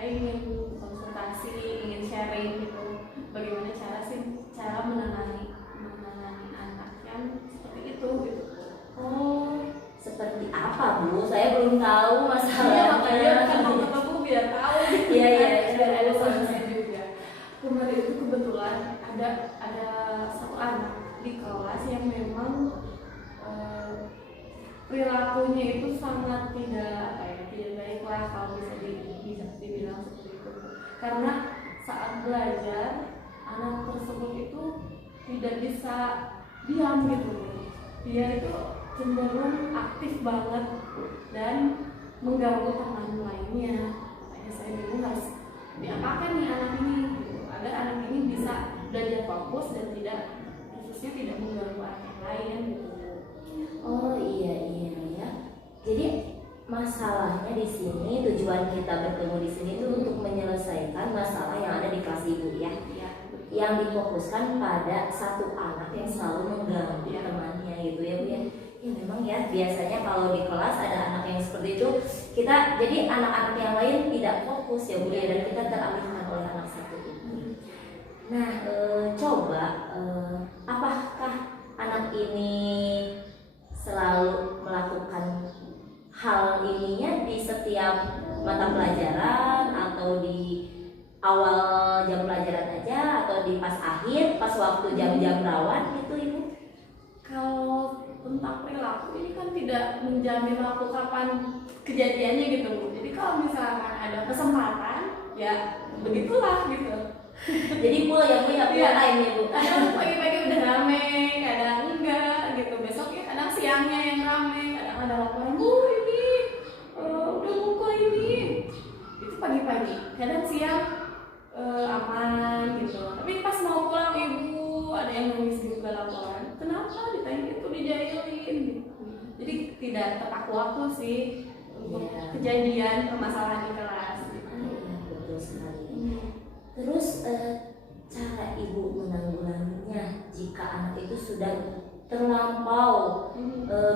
saya ingin konsultasi, ingin sharing gitu, bagaimana cara menangani anak yang seperti itu gitu. Oh, seperti apa Bu? Saya belum tahu Iya, masalahnya. makanya kan ketemu biar tahu gitu. Iya, iya, biar ada iya. solusinya juga. Kemarin itu kebetulan ada satu anak di kelas yang memang perilakunya itu sangat tidak baik lah, kalau bisa dibilang seperti itu. Karena saat belajar anak tersebut itu tidak bisa diam gitu. Dia itu cenderung aktif banget dan mengganggu teman lainnya. Makanya saya bingung harus diapakan nih anak ini gitu, agar anak ini bisa belajar fokus dan khususnya tidak mengganggu anak yang lain gitu. Oh iya ya. Jadi masalahnya di sini, tujuan kita bertemu di sini itu untuk menyelesaikan masalah yang ada di kelas Ibu ya. Iya. Yang difokuskan pada satu anak yang selalu mengganggu temannya gitu ya Bu ya. Ya memang ya, biasanya kalau di kelas ada anak yang seperti itu, kita jadi anak-anak yang lain tidak fokus ya Bu ya, dan kita teralihkan oleh anak satu ini. Nah, apakah anak ini selalu melakukan hal ininya di setiap mata pelajaran, atau di awal jam pelajaran aja, atau di pas akhir, pas waktu jam-jam rawan gitu Ibu? Kalau tentang perilaku ini kan tidak menjamin waktu kapan kejadiannya gitu Bu. Jadi kalau misalkan ada kesempatan ya begitulah gitu. Jadi full ya Bu ya, full time ya Bu. Kadang pagi-pagi udah rame, kadang enggak gitu. Besoknya kadang siangnya yang rame, kadang ada laporan, Bu ini udah buka ini. Itu pagi-pagi. Kadang siang aman gitu. Tapi pas mau pulang Ibu ada yang nangis juga laporan. Kenapa ditanya itu dijailin gitu. Jadi tidak tepat waktu sih untuk kejadian permasalahan di kelas. Iya, betul sekali. Terus cara Ibu menanggulanginya jika anak itu sudah terlampau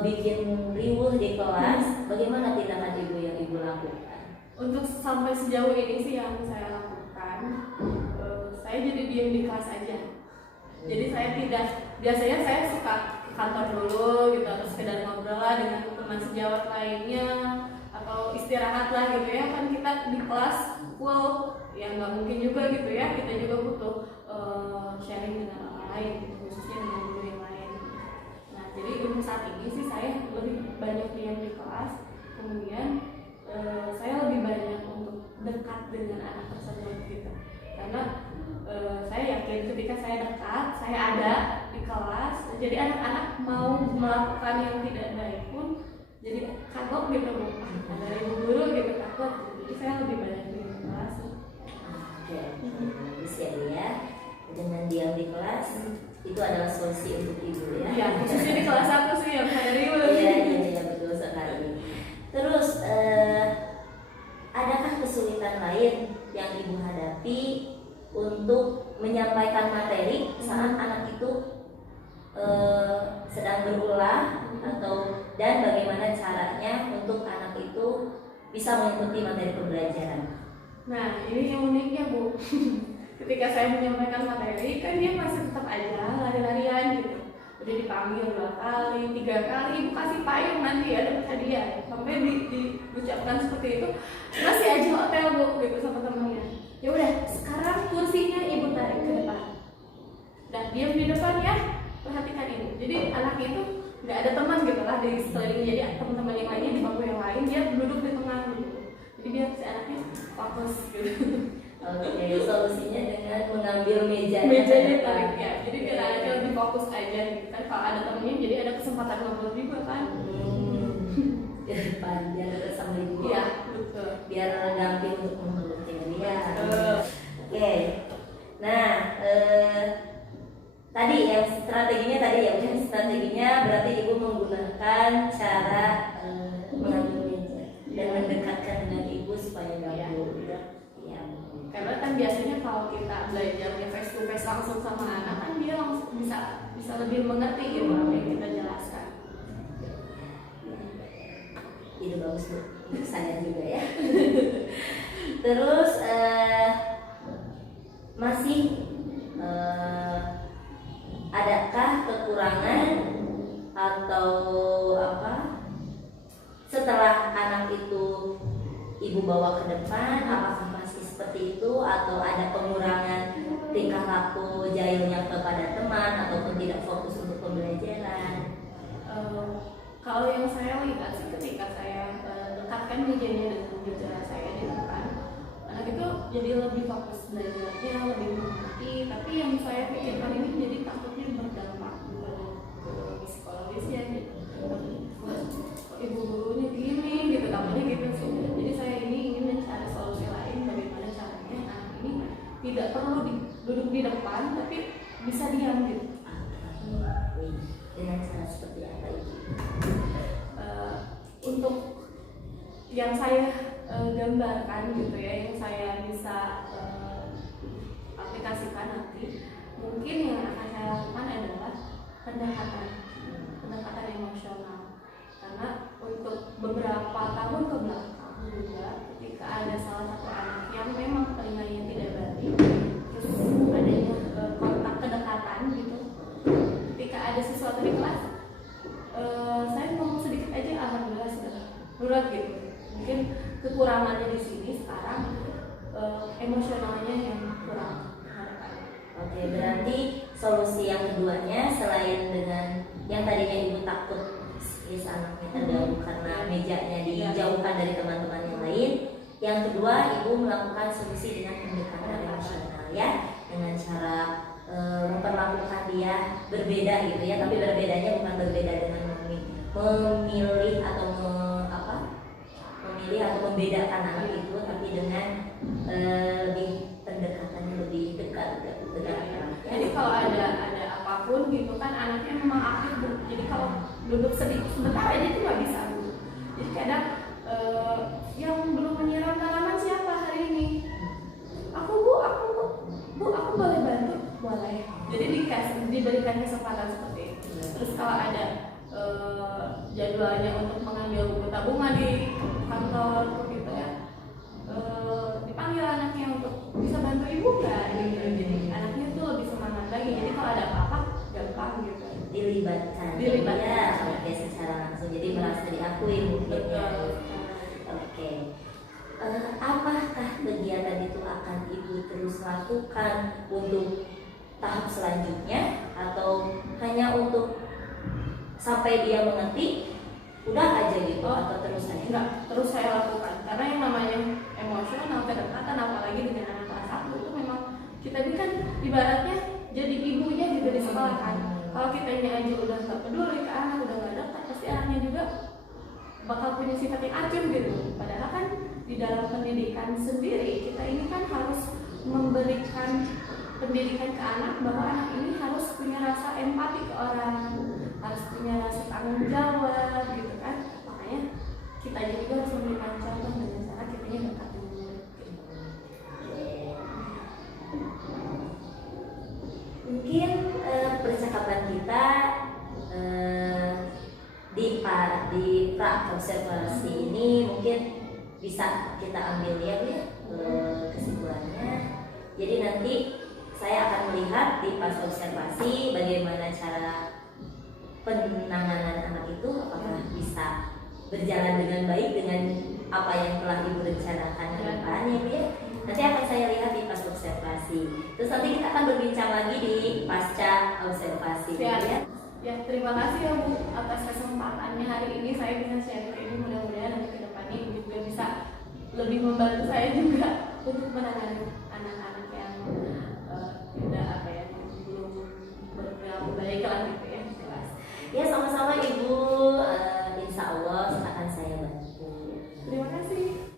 bikin riuh di kelas, bagaimana tindakan Ibu yang Ibu lakukan? Untuk sampai sejauh ini sih yang saya lakukan, saya jadi diam di kelas aja. Jadi biasanya saya suka ke kantor dulu gitu, atau sekedar ngobrol lah dengan teman sejawat lainnya, atau istirahat lah gitu ya, kan kita di kelas full ya nggak mungkin juga gitu ya, kita juga butuh sharing dengan orang lain gitu, khususnya dengan guru yang lain. Nah jadi untuk saat ini sih saya lebih banyak diam di kelas, kemudian saya lebih banyak untuk dekat dengan anak tersebut gitu, karena saya yakin ketika saya dekat, saya ada di kelas, jadi anak-anak mau melakukan yang tidak baik pun jadi takut gitu Bu, dari guru gitu takut, jadi saya lebih banyak di kelas. Oke, bagus ya Bu ya. Dengan diam di kelas itu adalah solusi untuk Ibu ya. Iya, khususnya di kelas 1 sih yang saya dari Iya betul sekali. Terus adakah kesulitan lain yang Ibu hadapi untuk menyampaikan materi saat anak itu sedang berulah, dan bagaimana caranya untuk anak itu bisa mengikuti materi pembelajaran? Nah ini yang uniknya Bu, ketika saya menyampaikan materi kan dia masih tetap aja lari-larian gitu, udah dipanggil 2 kali, 3 kali, Ibu kasih payung nanti ada hadiah, sampai diucapkan seperti itu masih aja hotel Bu gitu sama temennya. Ya udah sekarang kursinya Ibu tarik ke depan dan diam di depan ya, perhatikan Ibu. Jadi anak itu nggak ada teman gitu lah di sekeliling, jadi teman-teman yang lainnya di bangku yang lain, dia duduk di tengah gitu, jadi biar si anaknya fokus gitu. Oke, solusinya dengan mengambil mejanya tarik ya, jadi biar anaknya lebih fokus aja gitu kan. Kalau ada temennya jadi ada kesempatan ngobrol juga kan. Biar bersama Ibu ya, betul. Biar gampang untuk memeluknya dia. Oke. Nah, tadi yang strateginya berarti Ibu menggunakan cara mengambil meja dan mendekatkan dengan Ibu supaya gabung. Ya. Karena kan biasanya kalau kita belajarnya face to face langsung sama anak kan dia langsung bisa lebih mengerti gitu apa yang kita jelaskan. Ide bagus Bu, untuk saya juga ya. Terus masih adakah kekurangan atau apa setelah anak itu ibu bawa ke depan, apakah masih seperti itu atau ada pengurangan tingkah laku Jailnya kepada teman ataupun tidak fokus untuk pembelajaran? Kalau yang saya lihat sih ketika saya dekatkan mejanya dengan jurusan saya di depan, anak itu jadi lebih fokus belajarnya, lebih mengerti. Tapi yang saya pikirkan ini jadi takutnya berdampak ke psikologisnya gitu. Ibu gurunya gini gitu, takutnya gitu sih. Jadi saya ini ingin mencari solusi lain bagaimana caranya anak ini tidak perlu duduk di depan tapi bisa diam gitu. Dengan cara seperti apa itu? Untuk yang saya gambarkan gitu ya, yang saya bisa aplikasikan nanti, mungkin yang akan saya lakukan adalah pendekatan emosional. Karena untuk beberapa tahun ke belakang juga ketika ada salah satu anak yang memang telinganya tidak baik, terus adanya kontak kedekatan gitu, ketika ada sesuatu di kelas, saya ngomong sedikit aja, alhamdulillah sudah nurut gitu. Mungkin kekurangannya di sini sekarang emosionalnya yang kurang. Oke, berarti solusi yang keduanya selain dengan yang tadinya ibu takut anaknya terganggu karena mejanya dijauhkan dari teman-teman yang lain, yang kedua ibu melakukan solusi dengan pendekatan emosional ya, dengan cara memperlakukan dia berbeda gitu ya, tapi berbedanya bukan berbeda dengan memilih atau memilih atau membedakan anak itu, tapi dengan lebih pendekatannya lebih dekat. Jadi kalau ada apapun gitu kan anaknya memang aktif Bu. Jadi kalau duduk sedikit sebentar aja itu nggak bisa Bu. Jadi kadang yang belum menyiram tanaman siapa hari ini? Aku aku boleh bantu? Boleh. Jadi diberikan kesempatan seperti itu. Terus kalau ada jadwalnya untuk mengambil buku tabungan di kantor gitu ya, dipanggil anaknya untuk bisa bantu ibu nggak gitu. Jadi anaknya tuh lebih semangat lagi. Jadi kalau ada apa-apa gampang gitu. Dilibatkan ya, oke, secara langsung. Jadi merasa diakui mungkin ya. Oke. Apakah kegiatan itu akan ibu terus lakukan untuk tahap selanjutnya atau hanya untuk sampai dia mengerti udah aja gitu atau terus aja? Enggak, terus saya lakukan karena yang namanya emosional kedekatan apalagi dengan anak kelas 1 itu memang kita ini kan ibaratnya jadi ibunya juga di sekolah kan. Kalau kita ini aja udah nggak peduli ke anak, udah nggak dekat, pasti anaknya juga bakal punya sifat yang acuh gitu. Padahal kan di dalam pendidikan sendiri kita ini kan harus memberikan pendidikan ke anak bahwa anak ini harus punya rasa empati ke orang, harus punya rasa tanggung jawab gitu kan. Makanya kita juga harus memberikan contoh dengan cara kita ini dekat dengan murid. Mungkin percakapan kita di pra observasi ini mungkin bisa kita ambil ya Bu ya, kesimpulannya. Jadi nanti saya akan melihat di pas observasi bagaimana cara penanganan anak itu, apakah bisa berjalan dengan baik dengan apa yang telah ibu rencanakan ke depannya Bu ya. Nanti akan saya lihat di pas observasi. Terus nanti kita akan berbincang lagi di pasca observasi Ya, ya. Ya, terima kasih ya Bu atas kesempatannya hari ini saya bisa share ini. Mudah-mudahan nanti ke depannya Ibu juga bisa lebih membantu saya juga untuk menangani anak-anak yang tidak apa ya, belum berperilaku baik lah gitu ya. Ya, sama-sama Ibu, insya Allah akan saya bantu. Terima kasih.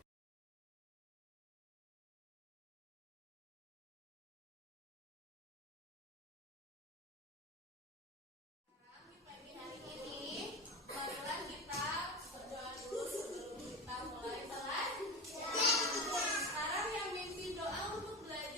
Sekarang yang mimpin doa untuk belajar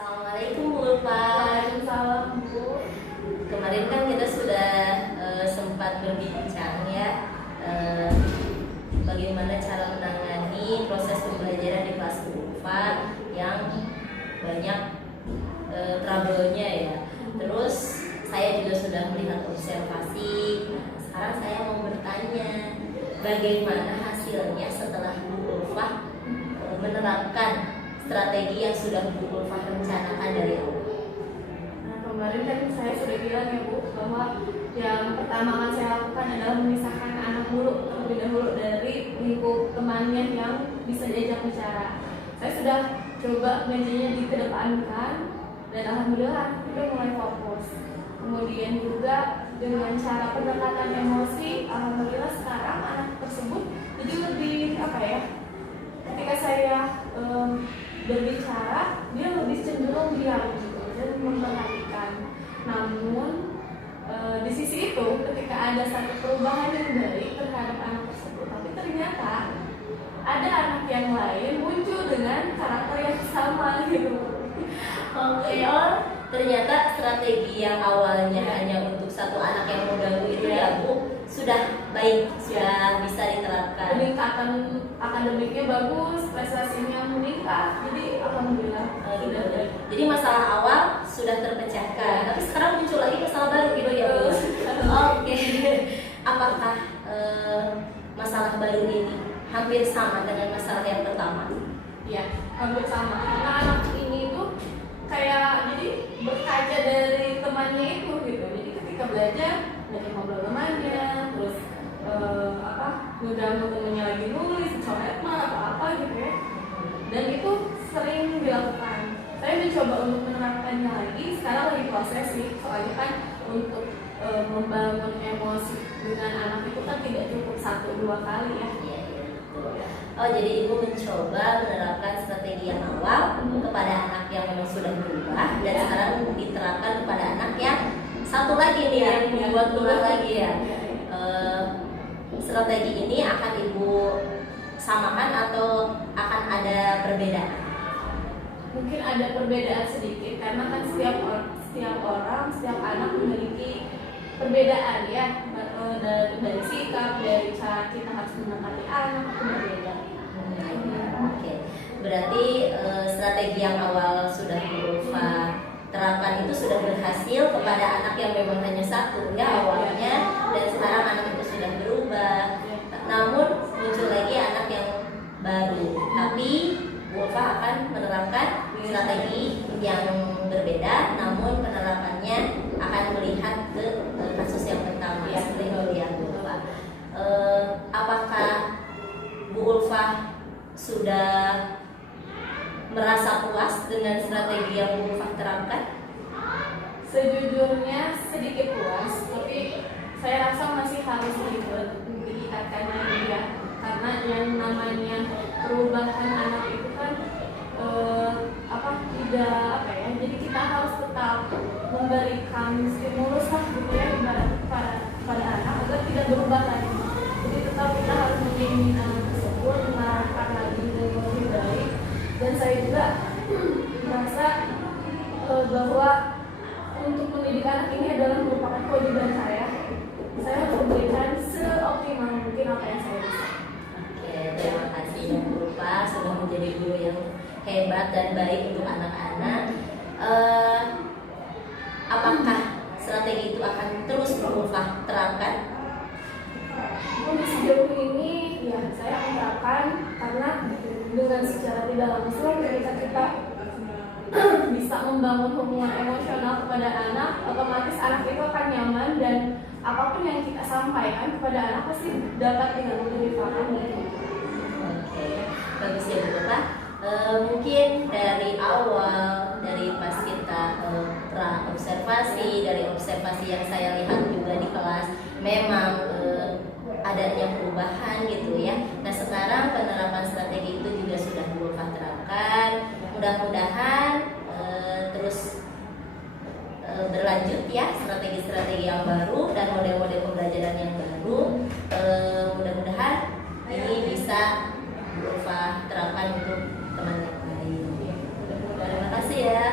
Assalamualaikum Bu Ulfa. Waalaikumsalam Bu. Kemarin kan kita sudah sempat berbincang ya, bagaimana cara menangani proses pembelajaran di kelas Bu Ulfa yang banyak trouble-nya ya. Terus saya juga sudah melihat observasi. Nah, sekarang saya mau bertanya, bagaimana hasilnya setelah Bu Ulfa menerapkan strategi yang sudah Bu Ulfa rencanakan dari awal? Nah, kemarin kan saya sudah bilang ya Bu, bahwa yang pertama akan saya lakukan adalah memisahkan anak dulu terlebih dahulu dari lingkup temannya yang bisa diajak bicara. Saya sudah coba mejanya dikedepankan dan alhamdulillah kita mulai fokus. Kemudian juga dengan cara pendekatan emosi, alhamdulillah sekarang anak tersebut jadi lebih apa ya? Ketika saya berbicara, dia lebih cenderung diam gitu dan memperhatikan. Namun di sisi itu, ketika ada satu perubahan yang baik terhadap anak tersebut, tapi ternyata ada anak yang lain muncul dengan karakter yang sama gitu. Oke, ternyata strategi yang awalnya hanya untuk satu anak yang mengganggu itu ya Bu, sudah baik, sudah bisa diterapkan. Peningkatan akademiknya bagus, prestasinya meningkat, jadi alhamdulillah sudah baik. Jadi masalah awal sudah terpecahkan, tapi sekarang muncul lagi masalah baru gitu ya Bu. Oke, apakah masalah baru ini hampir sama dengan masalah yang pertama? Iya, hampir sama. Karena anak ini tuh kayak jadi berkaca dari temannya itu gitu. Jadi ketika belajar ngobrol temannya, terus ngeganggu temennya lagi nulis, coret atau apa gitu ya. Dan itu sering dilakukan. Saya mencoba untuk menerapkannya lagi. Sekarang lagi proses sih, soalnya kan untuk membangun emosi dengan anak itu kan tidak cukup 1-2 kali ya. Oh, jadi Ibu mencoba menerapkan strategi yang awal kepada anak yang memang sudah berubah dan sekarang diterapkan kepada anak yang satu lagi nih yang membuat ulang lagi ya. Strategi ini akan Ibu samakan atau akan ada perbedaan? Mungkin ada perbedaan sedikit karena kan setiap orang, setiap anak memiliki perbedaan ya, dari sikap, dari cara kita harus menangani anak itu berbeda. Oke, berarti strategi yang awal sudah Ulfa terapkan itu sudah berhasil kepada anak yang memang hanya satu ya awalnya, dan sekarang anak itu sudah berubah. Namun muncul lagi anak yang baru, tapi Ulfa akan menerapkan strategi yang berbeda, namun penerapannya akan melihat ke kasus yang pertama seperti itu ya Bu Ulfa. Apakah Bu Ulfa sudah merasa puas dengan strategi yang Bu Ulfa terapkan? Sejujurnya sedikit puas, tapi saya rasa masih harus ditingkatkan lagi ya, karena yang namanya perubahan anak itu kan jadi kita harus tetap memberikan stimulus lah gitu ya pada anak agar tidak berubah lagi. Jadi tetap kita harus membimbing anak tersebut mengarahkan lagi dengan lebih baik. Dan saya juga merasa bahwa untuk mendidik anak ini adalah merupakan kewajiban saya. Saya harus memberikan seoptimal mungkin apa yang saya bisa. Oke, terima kasih Bu Ulfa sudah menjadi guru yang hebat dan baik untuk anak-anak. Apakah strategi itu akan terus Bu Ulfa terapkan? Untuk sejauh ini ya saya menerapkan, karena dengan secara tidak langsung ketika kita bisa membangun hubungan emosional kepada anak, otomatis anak itu akan nyaman dan apapun yang kita sampaikan kepada anak pasti dapat dengan mudah dipahami. Oke, bagus ya Bu Ulfa. Mungkin dari awal, dari pas kita observasi, dari observasi yang saya lihat juga di kelas, memang adanya perubahan gitu ya. Nah sekarang penerapan strategi itu juga sudah Bu Ulfa terapkan. Mudah-mudahan terus berlanjut ya strategi-strategi yang baru dan model-model pembelajaran yang baru. Mudah-mudahan ini bisa Bu Ulfa terapkan untuk teman yang lain. Terima kasih ya.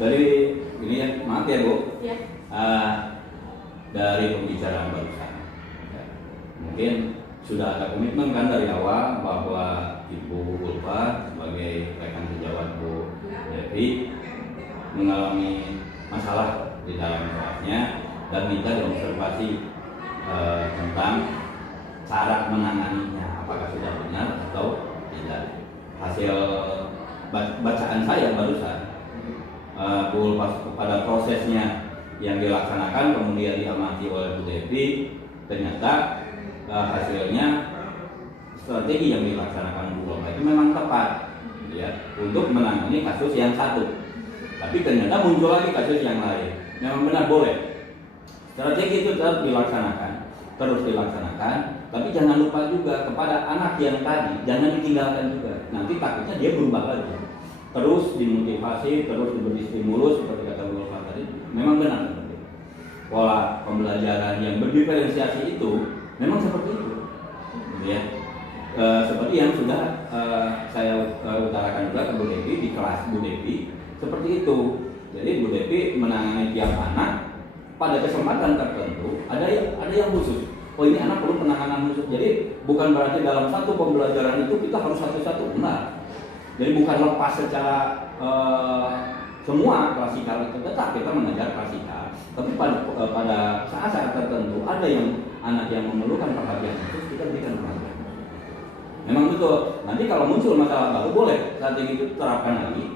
dari ini ya, maaf ya Bu, Ya. dari pembicaraan barusan, ya, mungkin sudah ada komitmen kan dari awal bahwa Ibu Ulfa sebagai rekan sejawat Bu Devi mengalami masalah di dalam kelasnya dan minta diobservasi tentang cara menanganinya, apakah sudah benar atau tidak. Hasil bacaan saya barusan, Bu Ulfa pada prosesnya yang dilaksanakan kemudian diamati oleh Bu Devi, ternyata hasilnya strategi yang dilaksanakan Bu Ulfa itu memang tepat, ya, untuk menangani kasus yang satu. Tapi ternyata muncul lagi kasus yang lain. Memang benar boleh. Strategi itu terus dilaksanakan, tapi jangan lupa juga kepada anak yang tadi, jangan ditinggalkan juga. Nanti takutnya dia berubah lagi. Terus dimotivasi, terus diberi stimulus seperti kata Bu Ulfa tadi. Memang benar. Pola pembelajaran yang berdiferensiasi itu memang seperti itu. Ya. Seperti yang sudah saya utarakan juga ke Bu Devi di kelas Bu Devi, seperti itu. Jadi Bu Devi menangani tiap anak pada kesempatan tertentu, ada yang khusus. Oh, ini anak perlu penanganan khusus. Jadi bukan berarti dalam satu pembelajaran itu kita harus satu-satu, enggak. Jadi bukan lepas secara semua klasikal itu, tetap kita mengajar klasikal. Tapi pada saat-saat tertentu ada yang anak yang memerlukan perhatian khusus, kita berikan perhatian. Memang betul. Nanti kalau muncul masalah baru boleh strategi itu terapkan lagi.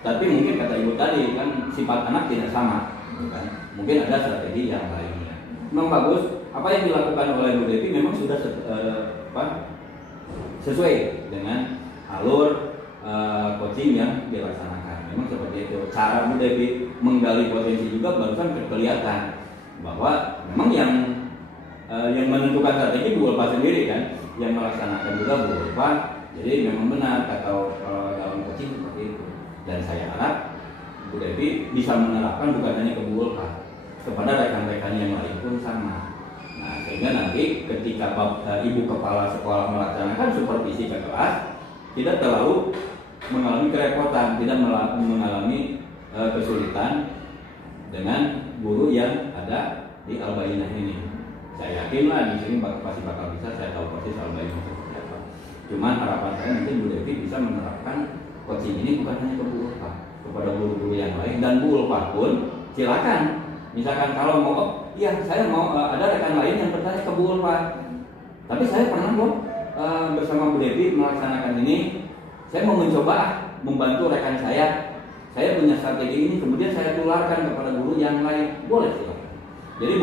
Tapi mungkin kata Ibu tadi kan sifat anak tidak sama, kan? Mungkin ada strategi yang lainnya. Memang bagus. Apa yang dilakukan oleh Bu Devi memang sudah sesuai dengan alur coaching yang dilaksanakan. Memang seperti itu. Cara Bu Devi menggali potensi juga barusan kelihatan bahwa memang yang menentukan strategi Bu Ulfa sendiri kan, yang melaksanakan juga Bu Ulfa. Jadi memang benar kata dalam coaching seperti itu. Dan saya harap Bu Devi bisa menerapkan bukan hanya ke Bu Ulfa, kepada rekan-rekan yang lain pun sama. Nah, sehingga nanti ketika ibu kepala sekolah melaksanakan supervisi ke kelas, tidak terlalu mengalami kerepotan, tidak mengalami kesulitan dengan guru yang ada di Al-Bayyinah ini. Saya yakinlah di sini pasti bakal bisa, saya tahu persis Al-Bayyinah seperti apa. Cuman harapan saya nanti Bu Devi bisa menerapkan coaching ini bukan hanya ke Bu Ulfa, kepada guru-guru yang lain, dan Bu Ulfa pun silakan. Misalkan kalau mau, iya saya mau ada rekan lain yang bertanya ke Bu Ulfa. Tapi saya pernah kok bersama Bu Devi melaksanakan ini. Saya mau mencoba membantu rekan saya. Saya punya strategi ini, kemudian saya tularkan kepada guru yang lain. Boleh silakan. Jadi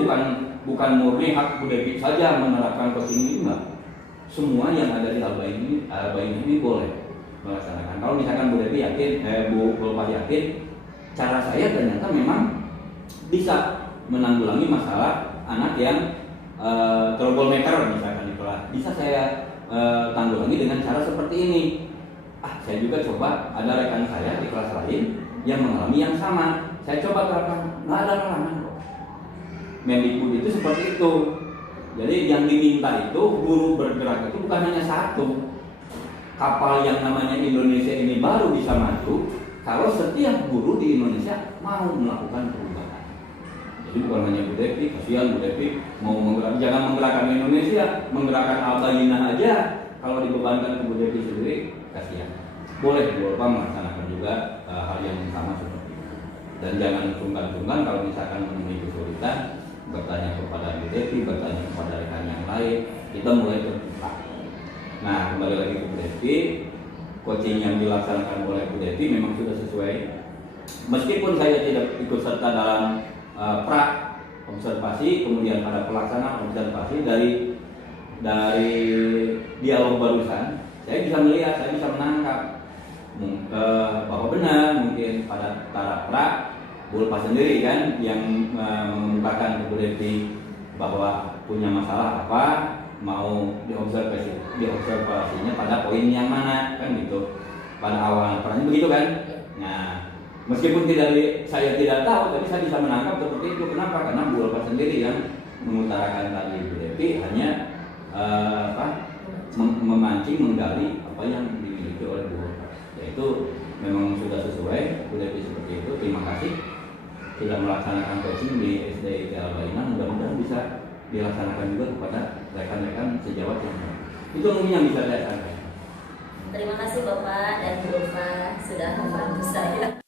bukan murni hak Bu Devi saja menerapkan coaching ini, enggak. Semua yang ada di Al-Bayyinah ini boleh melaksanakan. Kalau misalkan Bu Devi yakin, Bu Ulfa yakin, cara saya ternyata memang bisa menanggulangi masalah anak yang troublemaker misalkan di kelas. Bisa saya tanggulangi dengan cara seperti ini. Saya juga coba, ada rekan saya di kelas lain yang mengalami yang sama. Saya coba terapkan, nggak ada halangan kok. Mendikbud itu seperti itu. Jadi yang diminta itu guru bergerak itu bukan hanya satu. Kapal yang namanya Indonesia ini baru bisa maju kalau setiap guru di Indonesia mau melakukan perubahan. Jadi bukan hanya Bu Devi, kasihan Bu Devi mau menggerakkan, jangan menggerakkan Indonesia, menggerakkan Al-Bayyinah aja. Kalau dibebankan ke Bu Devi sendiri, kasihan. Boleh Bu Ulfa melaksanakan juga hal yang sama seperti itu. Dan jangan sungkan-sungkan kalau misalkan menemui kesulitan, bertanya kepada Bu Devi, bertanya kepada rekan yang lain, kita mulai terbuka. Nah, kembali lagi ke Bu Devi, coaching yang dilaksanakan oleh Bu Devi memang sudah sesuai. Meskipun saya tidak ikut serta dalam pra observasi, kemudian pada pelaksanaan observasi dari dialog barusan, saya bisa melihat, saya bisa menangkap bahwa benar mungkin pada taraf pra Bu Ulfa sendiri kan yang mengemukakan ke Bu Devi bahwa punya masalah apa, mau diobservasinya pada poin yang mana kan gitu, pada awal perannya begitu kan. Nah, meskipun saya tidak tahu, tapi saya bisa menangkap seperti itu. Kenapa? Karena Bu Ulfa sendiri yang mengutarakan tadi. Bu Devi hanya memancing, menggali apa yang dimiliki oleh Bu Ulfa. Yaitu memang sudah sesuai. Bu Devi sudah melaksanakan coaching di SD ITL Baiman, mudah-mudahan bisa dilaksanakan juga kepada rekan-rekan sejawat yang lain. Itu mungkin yang bisa saya sampaikan. Terima kasih Bapak dan Bu Ulfa sudah membantu saya.